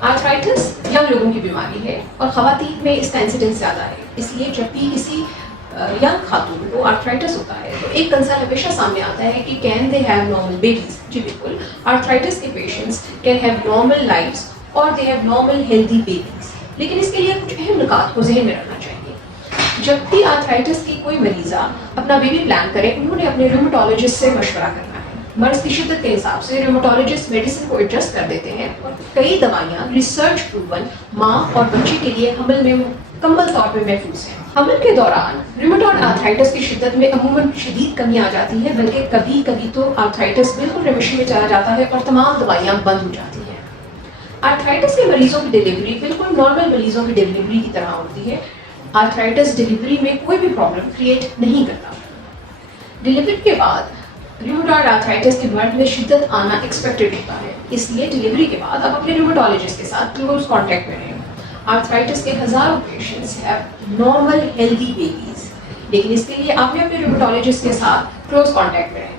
Arthritis young لوگوں کی بیماری ہے اور خواتین میں اس کا انسیڈنس زیادہ ہے. اس لیے جب بھی کسی ینگ خاتون کو آرتھرائٹس ہوتا ہے تو ایک کنسرن ہمیشہ سامنے آتا ہے کہ can they have normal babies. جی بالکل, آرتھرائٹس کے patients can have normal lifes اور they have normal healthy babies. لیکن اس کے لیے کچھ اہم نکات کو ذہن میں رکھنا چاہیے. جب بھی آرتھرائٹس کی کوئی مریضہ اپنا بیبی پلان کرے, انہوں نے اپنے ریومیٹولوجسٹ سے مشورہ کرنا ہے. مرض کی شدت کے حساب سے ریومیٹولوجسٹ میڈیسن کو ایڈجسٹ کر دیتے ہیں اور کئی دوائیاں ریسرچ پروون ماں اور بچے کے لیے حمل میں مکمل طور پہ محفوظ ہیں. حمل کے دوران ریومیٹوڈ آرتھرائٹس کی شدت میں عموماً شدید کمی آ جاتی ہے, بلکہ کبھی کبھی تو آرتھرائٹس بالکل ریمیشن میں چلا جاتا ہے اور تمام دوائیاں بند ہو جاتی ہیں. آرتھرائٹس کے مریضوں کی ڈلیوری بالکل نارمل مریضوں کی ڈلیوری کی طرح ہوتی ہے. آرتھرائٹس ڈلیوری میں کوئی بھی پرابلم کریٹ نہیں کرتا. ڈلیوری کے بعد ریومیٹوڈ آرتھرائٹس کے مرض میں شدت آنا ایکسپیکٹڈ ہوتا ہے. اس لیے ڈلیوری کے بعد آپ اپنے ریومیٹولوجسٹ کے ساتھ کلوز کانٹیکٹ میں رہیں. آرتھرائٹس کے ہزاروں patients have normal healthy babies, لیکن اس کے لیے آپ نے اپنے ریومیٹولوجسٹ کے ساتھ کلوز کانٹیکٹ میں رہیں.